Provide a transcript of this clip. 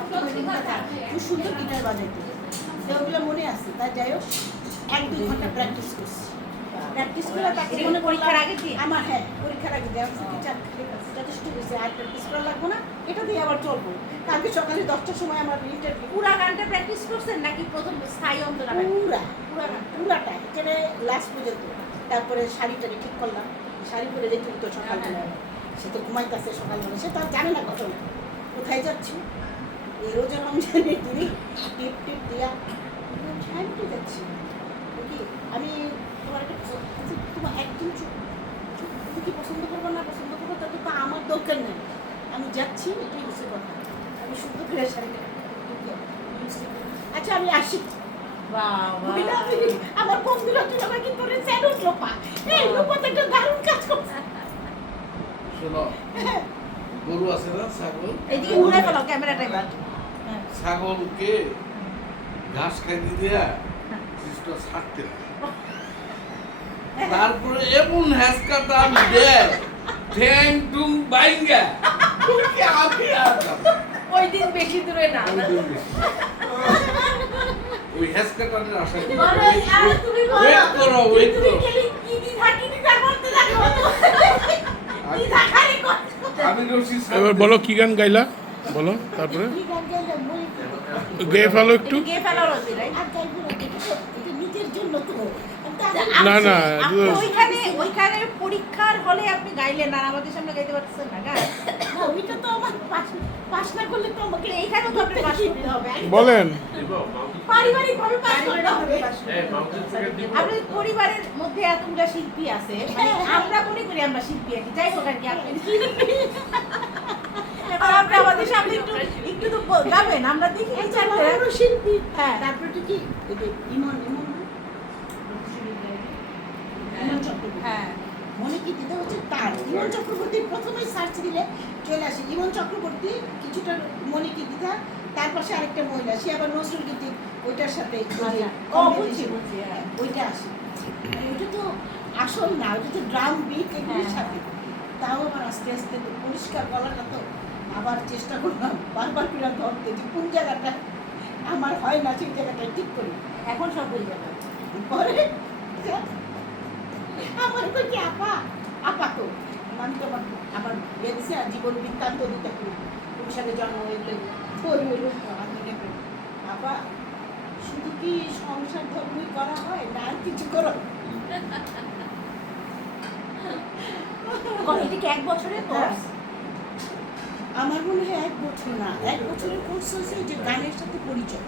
সবসময় রিংটা খুব সুন্দর গিটার বাজাইতে, তো ওগুলো মনে আছে। তাই যাই হোক 1-2 ঘন্টা প্র্যাকটিস করছি। প্র্যাকটিস করে তাকে মনে পরীক্ষার আগে দিই আমার, হ্যাঁ পরীক্ষার আগে দেওয়া টিচার যথেষ্ট বেশি আর প্র্যাকটিস করা লাগবো না, এটা দিয়ে আবার চলবো। কালকে সকালে 10টার সময় আমার ইন্টারভিউ। পুরা গানটা প্র্যাকটিস করছেন নাকি প্রথম স্থায়ী অন্তরা? পুরাটা এখানে লাস্ট পর্যন্ত। তারপরে শাড়ি টাড়ি ঠিক করলাম, শাড়ি পরে রেখে তো সকালবেলা সে তো ঘুমাইতেছে সকালবেলা, সে তো আর জানে না ঘটনা কোথায় যাচ্ছি। এই রোজা রমজানের দিনই টিপ টিপ দিয়া শাড়িতে যাচ্ছি কি আমি তোমার একটা তোমার একদিন তুমি কি পছন্দ করবো না পছন্দ করবো তাতে তো আমার দরকার নেই, আমি যাচ্ছি এটাই হচ্ছে কথা। আমি শুদ্ধ করে শাড়িটা আচ্ছা আমি আসি। আমার বন্ধুরা তুই আমাকে করে স্যালুট লোপা, এই লোপা তো একটা দারুণ কাজ করছে। শোনো, গরু আছে না ছাগল, এইদিকে ঘুরে ফেলো ক্যামেরাটা এবার। ছাগলকে ঘাস খাইতে দেয়া জিনিসটা ছাড়তে না, তারপরে এমন হ্যাসকাটা আমি দেয় ঠ্যাং টুং বাইঙ্গা আমি আর ওই দিন বেশি দূরে না। ওই হ্যাসকাটার আশা করি তুমি ওয়েট করো ওয়েট করো। আমি রশি এবার বলো কি গান গাইলা বলো, তারপরে গেয়ে ফেলো একটু। গিয়ে ফেলো রোজি রাইট। নিজের জন্য তো না না ওইখানে পরীক্ষার হলে আপনি গাইলেন আর আমাদের সামনে গাইতে পারতেছেন না গান। না ওইটা তো আমার পাস না করলে তো আমাকে এইখানে তো আপনি পাস করতে হবে। বলেন। পারিবারিক ভাবে পাস করতে হবে। আপনার পরিবারের মধ্যে এতগুলা শিল্পী আছে, মানে আমরা মনে করি আমরা শিল্পী আছি, যাই হোক আর কি আপনি শিল্পী। এবার আপনি আমাদের সামনে একটু তো গাবেন, আমরা দেখি এই আমারও শিল্পী। হ্যাঁ তারপরে তো কি এই যে ইমন চক্রবর্তী, হ্যাঁ মনে কি দিতে হচ্ছে তার ইমন চক্রবর্তী প্রথমে সার্চ দিলে চলে আসে ইমন চক্রবর্তী, কিছুটা মনে কি দিতা, তার পাশে আরেকটা মহিলা সে আবার নজরুল গীতি ওইটার সাথে বুঝছি হ্যাঁ। ওইটা আসে। মানে ওইটা তো আসল না, ওইটা তো ড্রাম বিট এগুলির সাথে। তাও আমার আস্তে আস্তে তো পরিষ্কার গলাটা তো আবার চেষ্টা করলাম বারবার করে ধরতে যে কোন জায়গাটা আমার হয় না সেই জায়গাটা ঠিক করি। এখন সব হয়ে যাবে। পরে আমার কি আপা তো মানে তো আমার ইয়ে দিছে আর জীবন বৃত্তান্ত দিতে করি সাথে জন্ম হইলে আপা শুধু কি সংসার ধর্মই করা হয় না আর কিছু করো? এটা কি 1 বছরের কোর্স? আমার মনে হয় 1 বছর না, 1 বছরের কোর্স হয়েছে যে গানের সাথে পরিচয়।